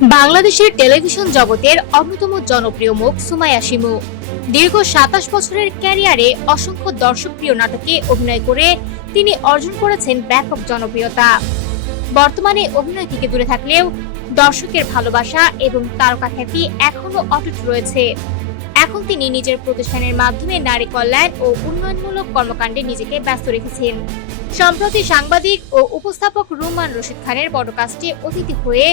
বাংলাদেশের টেলিভিশন জগতের অন্যতম জনপ্রিয় মুখ সুমাইয়া শিমু দীর্ঘ ২৭ বছরের ক্যারিয়ারে অসংখ্য দর্শকপ্রিয় নাটকে অভিনয় করে তিনি অর্জন করেছেন ব্যাপক জনপ্রিয়তা। বর্তমানে অভিনয় থেকে দূরে থাকলেও দর্শকের ভালোবাসা এবং তারকা খ্যাতি এখনো অটুট রয়েছে। এখন তিনি নিজের প্রতিষ্ঠানের মাধ্যমে নারী কল্যাণ ও উন্নয়নমূলক কর্মকাণ্ডে নিজেকে ব্যস্ত রেখেছেন। সম্প্রতি সাংবাদিক ও উপস্থাপক রুমান রশিদ খানের পডকাস্টে অতিথি হয়ে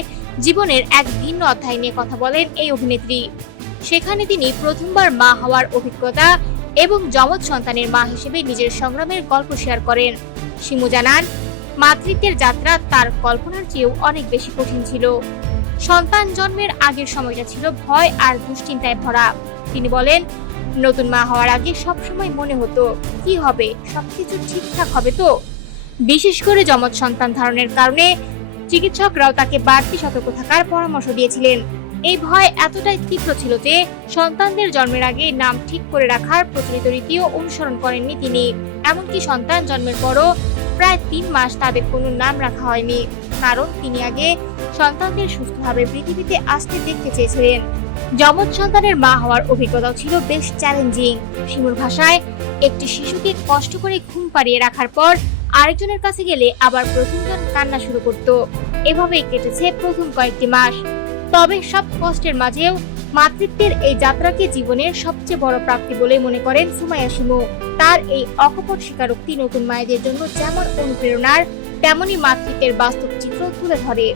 জীবনের এক ভিন্ন অধ্যায় নিয়ে কথা বলেন এই অভিনেত্রী। সেখানে তিনি প্রথমবার মা হওয়ার অভিজ্ঞতা এবং যমজ সন্তানের মা হিসেবে নিজের সংগ্রামের গল্প শেয়ার করেন। শিমু জানান, মাতৃত্বের যাত্রা তার কল্পনার চেয়েও অনেক বেশি কঠিন ছিল। সন্তান জন্মের আগের সময়টা ছিল ভয় আর দুশ্চিন্তায় ভরা। তিনি বলেন, নতুন মা হওয়ার আগে সবসময় মনে হতো কি হবে, সবকিছু ঠিকঠাক হবে তো। বিশেষ করে যমজ সন্তান ধারণের কারণে চিকিৎসকরাও তাকে বাড়তি সতর্ক থাকার পরামর্শ দিয়েছিলেন। এই ভয় এতটাই তীব্র ছিল যে সন্তানদের জন্মের আগে নাম ঠিক করে রাখার প্রচলিত রীতিও অনুসরণ করেননি তিনি। এমনকি সন্তান জন্মের পরও প্রায় ৩ মাস তাদের কোনো নাম রাখা হয়নি, কারণ তিনি আগে সন্তানদের সুস্থভাবে পৃথিবীতে আসতে দেখতে চেয়েছিলেন। যমজ সন্তানের মা হওয়ার অভিজ্ঞতাও ছিল বেশ চ্যালেঞ্জিং। শিমুর ভাষায়, একটি শিশুকে কষ্ট করে ঘুম পাড়িয়ে রাখার পর আরেকজনের কাছে গেলে আবার প্রথমজন কান্না শুরু করত। এভাবেই কেটেছে প্রথম কয়েকটি মাস। তবে সব কষ্টের মাঝেও মাতৃত্বের এই যাত্রাকে জীবনের সবচেয়ে বড় প্রাপ্তি বলে মনে করেন সুমাইয়া শিমু। তার এই অকপট স্বীকারোক্তি নতুন মায়েদের জন্য যেমন অনুপ্রেরণার, তেমনি মাতৃত্বের বাস্তব চিত্র তুলে ধরে।